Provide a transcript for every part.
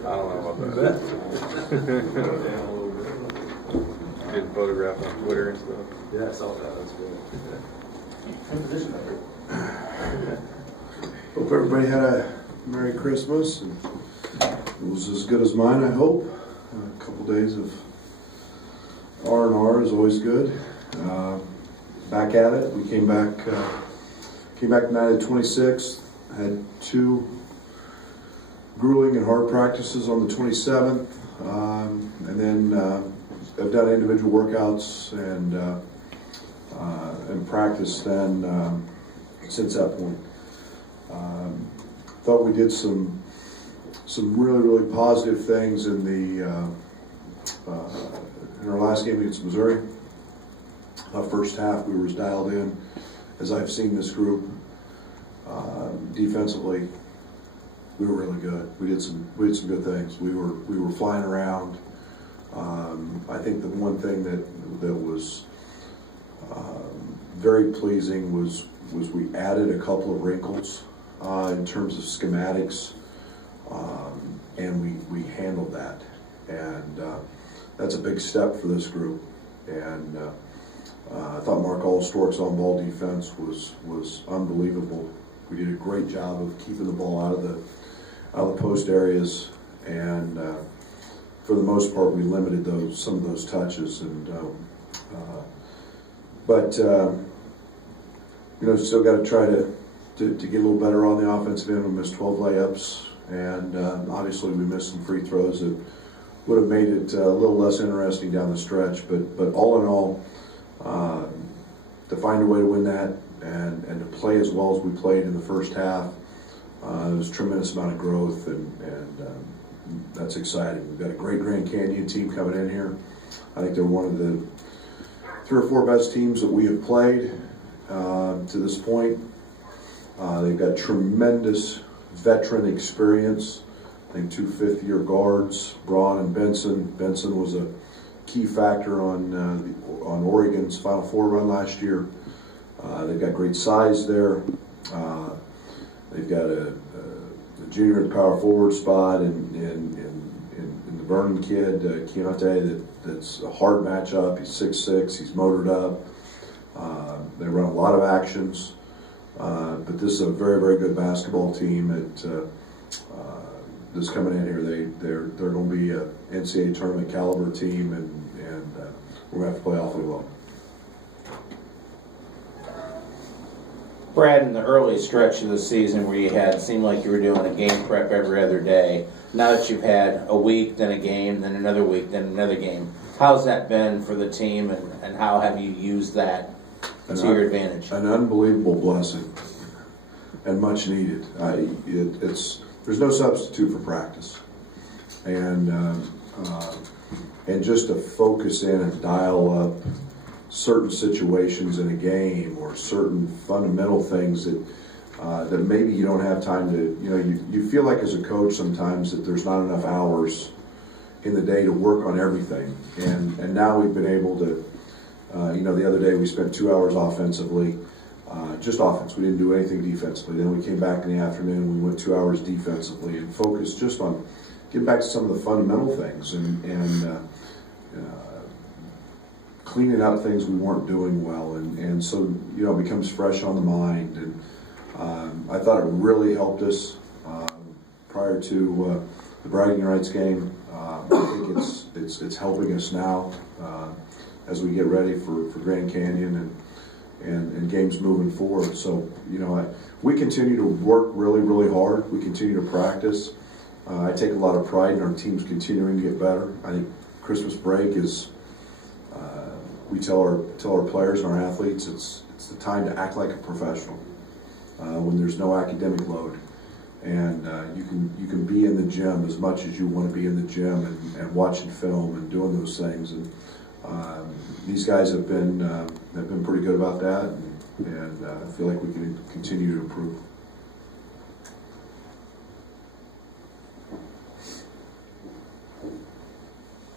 I don't know about that. Getting photographed on Twitter and stuff. Yeah, I saw that. That's good. Hope everybody had a Merry Christmas. And it was as good as mine, I hope. A couple days of R&R is always good. Back at it. We came back tonight at 26th. Had 2 grueling and hard practices on the 27th, and then I've done individual workouts and practice then since that point. Thought we did some really positive things in our last game against Missouri. First half we were as dialed in as I've seen this group. Defensively, we were really good. We did some good things. We were flying around. I think the one thing that was very pleasing was we added a couple of wrinkles in terms of schematics, and we handled that. And that's a big step for this group. And I thought Mark Allstork's on-ball defense was unbelievable. We did a great job of keeping the ball out of the post areas, and for the most part, we limited some of those touches. And still got to try to get a little better on the offensive end. We missed 12 layups, and obviously we missed some free throws that would have made it a little less interesting down the stretch. But all in all, to find a way to win that and to play as well as we played in the first half, there was a tremendous amount of growth, and that's exciting. We've got a great Grand Canyon team coming in here. I think they're one of the 3 or 4 best teams that we have played to this point. They've got tremendous veteran experience. I think 2 fifth-year guards, Braun and Benson. Benson was a key factor on Oregon's Final Four run last year. They've got great size there. They've got a junior at the power forward spot in the Vernon kid, Keontae, that's a hard matchup. He's 6'6", he's motored up. They run a lot of actions. But this is a very, very good basketball team that's coming in here. They're going to be an NCAA tournament caliber team, and we're going to have to play awfully well. Brad, in the early stretch of the season where it seemed like you were doing a game prep every other day, now that you've had a week, then a game, then another week, then another game, how's that been for the team, and how have you used that to your advantage? An unbelievable blessing, and much needed. There's no substitute for practice, and just to focus in and dial up certain situations in a game, or certain fundamental things that maybe you don't have time to, you feel like as a coach sometimes that there's not enough hours in the day to work on everything. And now we've been able to, the other day we spent 2 hours offensively, just offense. We didn't do anything defensively. Then we came back in the afternoon, we went 2 hours defensively and focused just on getting back to some of the fundamental things and cleaning out things we weren't doing well, and so it becomes fresh on the mind. And I thought it really helped us prior to the bragging rights game. I think it's helping us now as we get ready for Grand Canyon and games moving forward. So we continue to work really, really hard. We continue to practice. I take a lot of pride in our teams continuing to get better. I think Christmas break is. We tell our players and our athletes it's the time to act like a professional when there's no academic load, and you can be in the gym as much as you want to be in the gym and watching film and doing those things. And these guys have been pretty good about that, and I feel like we can continue to improve.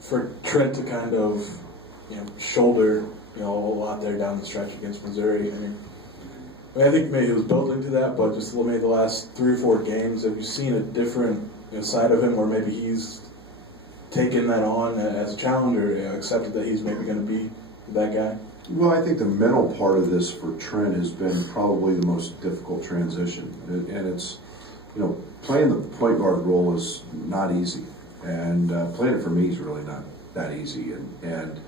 For Trent to kind of shoulder a lot there down the stretch against Missouri. I think maybe it was building to that, but just maybe the last 3 or 4 games, have you seen a different side of him where maybe he's taken that on as a challenge or accepted that he's maybe going to be that guy? Well, I think the mental part of this for Trent has been probably the most difficult transition, and it's, playing the point guard role is not easy, and playing it for me is really not that easy, and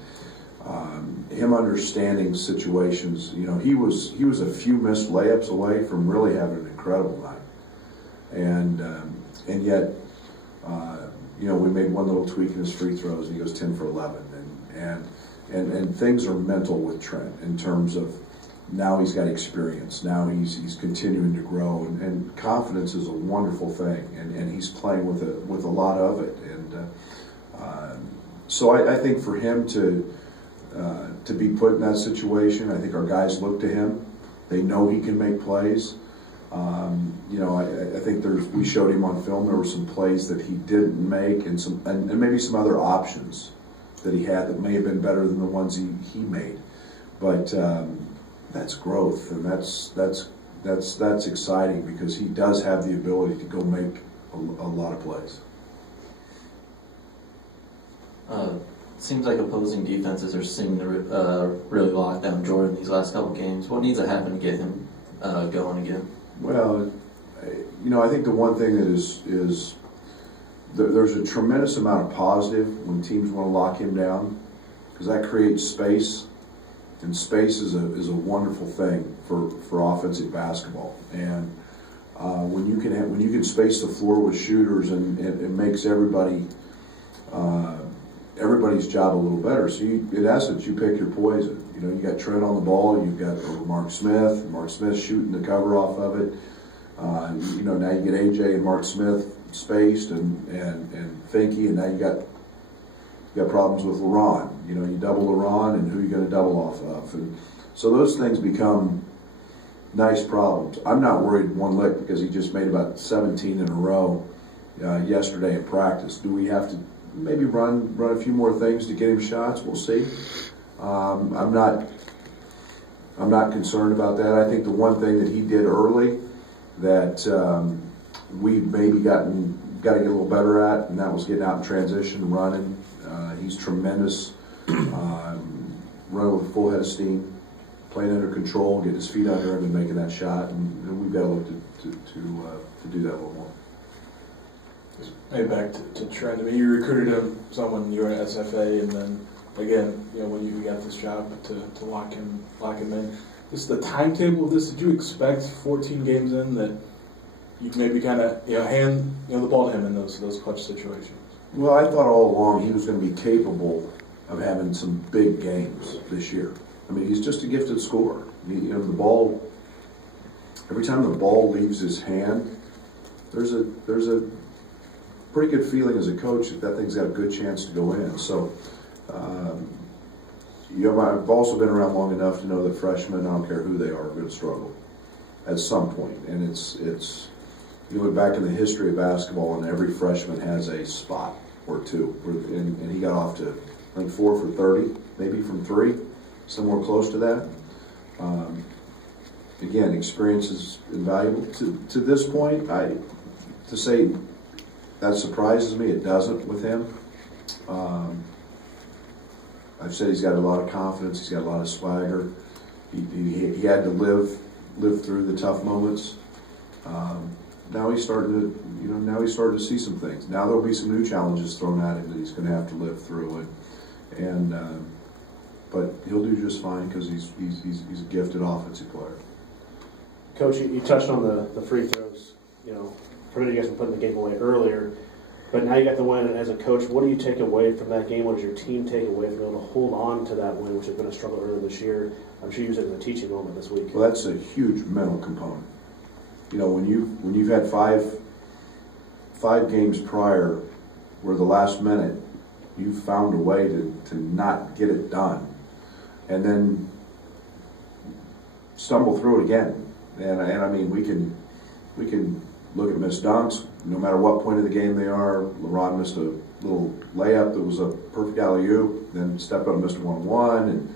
him understanding situations. He was a few missed layups away from really having an incredible night, and yet we made one little tweak in his free throws, and he goes 10 for 11, and things are mental with Trent in terms of now he's got experience, now he's continuing to grow, and confidence is a wonderful thing, and he's playing with a lot of it, and so I think for him to be put in that situation, I think our guys look to him. They know he can make plays. I think we showed him on film. There were some plays that he didn't make, and maybe some other options that he had that may have been better than the ones he made. But that's growth, and that's exciting because he does have the ability to go make a lot of plays. Seems like opposing defenses are seeming to really lock down Jordan these last couple games. What needs to happen to get him going again? Well, I think the one thing that is there's a tremendous amount of positive when teams want to lock him down, because that creates space, and space is a wonderful thing for offensive basketball. And when you can space the floor with shooters, and it makes everybody's job a little better. So in essence, you pick your poison. You got Trent on the ball, you've got Mark Smith shooting the cover off of it. Now you get AJ and Mark Smith spaced and Finke, and now you got problems with Leron. You double Leron, and who you going to double off of, and so those things become nice problems. I'm not worried one lick because he just made about 17 in a row yesterday in practice. Do we have to maybe run a few more things to get him shots? We'll see. I'm not concerned about that. I think the one thing that he did early that we maybe got to get a little better at, and that was getting out in transition, running. He's tremendous, running with a full head of steam, playing under control, getting his feet under him and making that shot, and we've got to look to do that a little more. Maybe back to Trent. I mean, you recruited him when you were at SFA, and then again, when you got this job to lock him in. This is the timetable of this. Did you expect 14 games in that you'd maybe kind of hand the ball to him in those clutch situations? Well, I thought all along he was going to be capable of having some big games this year. I mean, he's just a gifted scorer. The ball. Every time the ball leaves his hand, there's a pretty good feeling as a coach that thing's got a good chance to go in. So, I've also been around long enough to know that freshmen, I don't care who they are going to struggle at some point. And it's you look back in the history of basketball, and every freshman has a spot or two. And he got off to, I think, 4 for 30, maybe from 3, somewhere close to that. Again, experience is invaluable. To this point, to say that surprises me, it doesn't with him. I've said he's got a lot of confidence. He's got a lot of swagger. He had to live through the tough moments. Now he's starting to see some things. Now there'll be some new challenges thrown at him that he's going to have to live through, but he'll do just fine because he's a gifted offensive player. Coach, you touched on the free throws. Prevented you guys from putting the game away earlier. But now you got the win as a coach. What do you take away from that game? What does your team take away from being able to hold on to that win, which has been a struggle earlier this year? I'm sure you used it as a teaching moment this week. Well, that's a huge mental component. When you've had five games prior where the last minute you found a way to not get it done, and then stumble through it again. And I mean, we can look at missed dunks, no matter what point of the game they are. Leron missed a little layup that was a perfect alley-oop, then stepped up and missed a 1-1,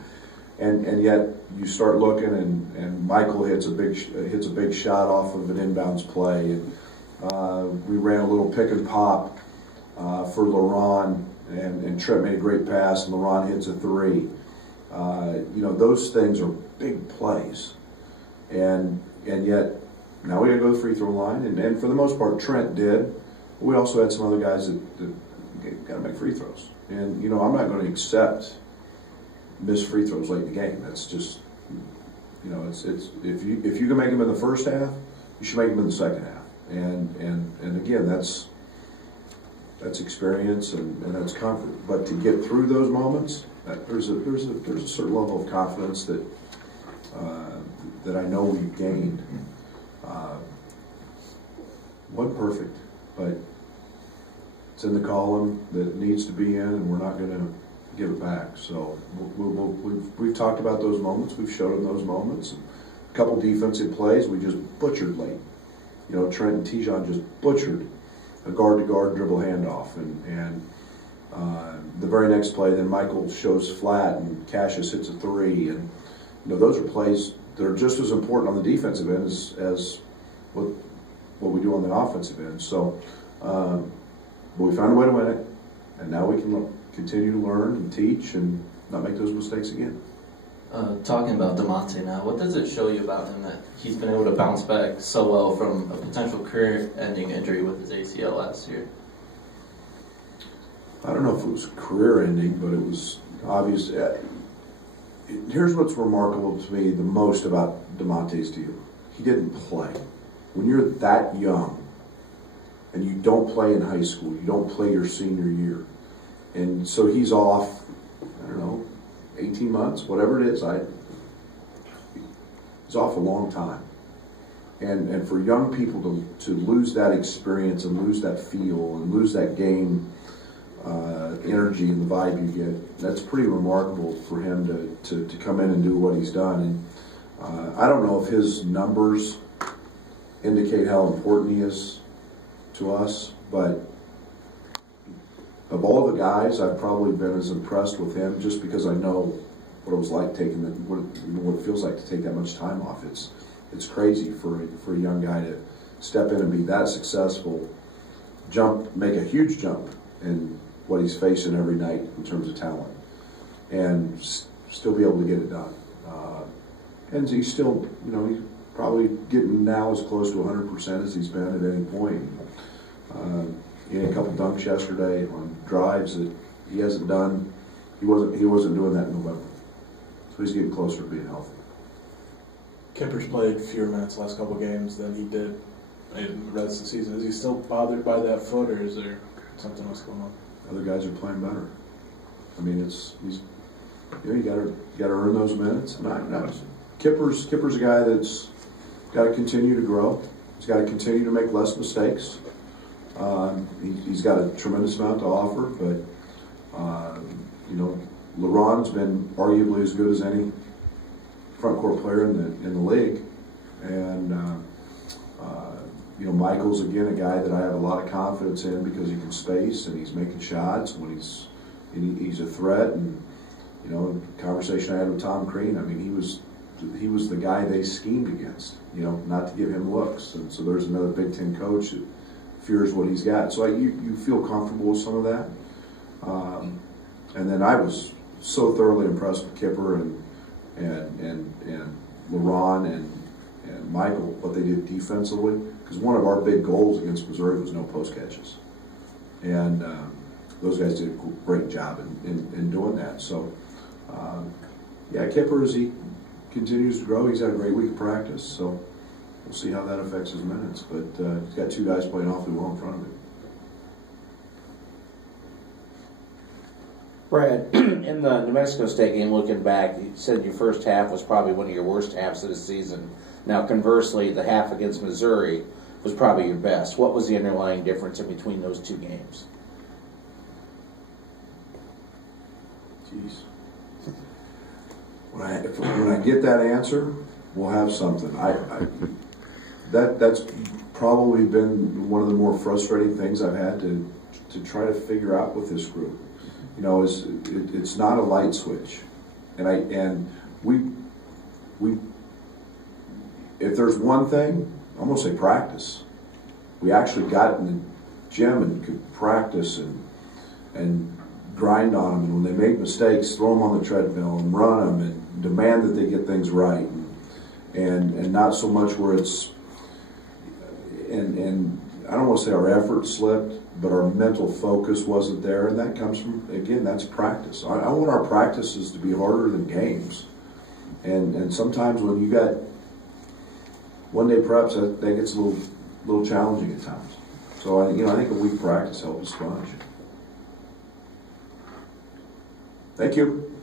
and yet you start looking, and Michael hits a big shot off of an inbounds play, and We ran a little pick and pop for Leron, and Trent made a great pass, and Leron hits a three. Those things are big plays, and yet now we got to go to the free throw line, and for the most part Trent did. We also had some other guys that got to make free throws, and I'm not going to accept missed free throws late in the game. That's just it's if you can make them in the first half, you should make them in the second half, and again that's experience and that's comfort. But to get through those moments, there's a certain level of confidence that I know we've gained. Wasn't perfect, but it's in the column that it needs to be in, and we're not going to give it back. So we've talked about those moments. We've showed them those moments. A couple defensive plays we just butchered late. Trent and Tijon just butchered a guard-to-guard dribble handoff, and the very next play, then Michael shows flat and Cassius hits a three, and those are plays that are just as important on the defensive end as what we do on the offensive end. So, but we found a way to win it, and now we can continue to learn and teach and not make those mistakes again. Talking about DeMonte now, what does it show you about him that he's been able to bounce back so well from a potential career-ending injury with his ACL last year? I don't know if it was career-ending, but it was obvious. Here's what's remarkable to me the most about DeMonte's deal. He didn't play. When you're that young and you don't play in high school, you don't play your senior year, and so he's off, 18 months, whatever it is. He's off a long time. And for young people to lose that experience and lose that feel and lose that game energy and the vibe you get, that's pretty remarkable for him to come in and do what he's done. And I don't know if his numbers indicate how important he is to us, but of all the guys, I've probably been as impressed with him just because I know what it was like what it feels like to take that much time off. It's crazy for a young guy to step in and be that successful, make a huge jump in what he's facing every night in terms of talent, and still be able to get it done. And he's still, he's probably getting now as close to 100% as he's been at any point. He had a couple dunks yesterday on drives that he hasn't done. He wasn't doing that in November, so he's getting closer to being healthy. Kipper's played fewer minutes the last couple games than he did in the rest of the season. Is he still bothered by that foot, or is there something else going on? Other guys are playing better. I mean, you got to earn those minutes. Kipper's a guy that's got to continue to grow. He's got to continue to make less mistakes. He's got a tremendous amount to offer, but Leron's been arguably as good as any front court player in the league, and Michael's again a guy that I have a lot of confidence in because he can space and he's making shots when he's a threat. And the conversation I had with Tom Crean, I mean, he was the guy they schemed against, not to give him looks, and so there's another Big Ten coach that fears what he's got. So you feel comfortable with some of that. And then I was so thoroughly impressed with Kipper and Leron and Michael, what they did defensively, because one of our big goals against Missouri was no post catches. And those guys did a great job in doing that. So, Kipper, as he continues to grow, he's had a great week of practice, so we'll see how that affects his minutes. But he's got two guys playing awfully well in front of him. Brad, in the New Mexico State game, looking back, you said your first half was probably one of your worst halves of the season. Now, conversely, the half against Missouri was probably your best. What was the underlying difference in between those two games? Jeez. When I get that answer, we'll have something. That's probably been one of the more frustrating things I've had to try to figure out with this group. It's not a light switch, and we if there's one thing, I'm gonna say practice. we actually got in the gym and could practice and grind on them. And when they make mistakes, throw them on the treadmill and run them and demand that they get things right. And not so much where it's, and I don't want to say our effort slipped, but our mental focus wasn't there. And that comes from, again, that's practice. I want our practices to be harder than games. And sometimes when you got one-day preps, that gets a little challenging at times. So I think a week practice helps a sponge. Thank you.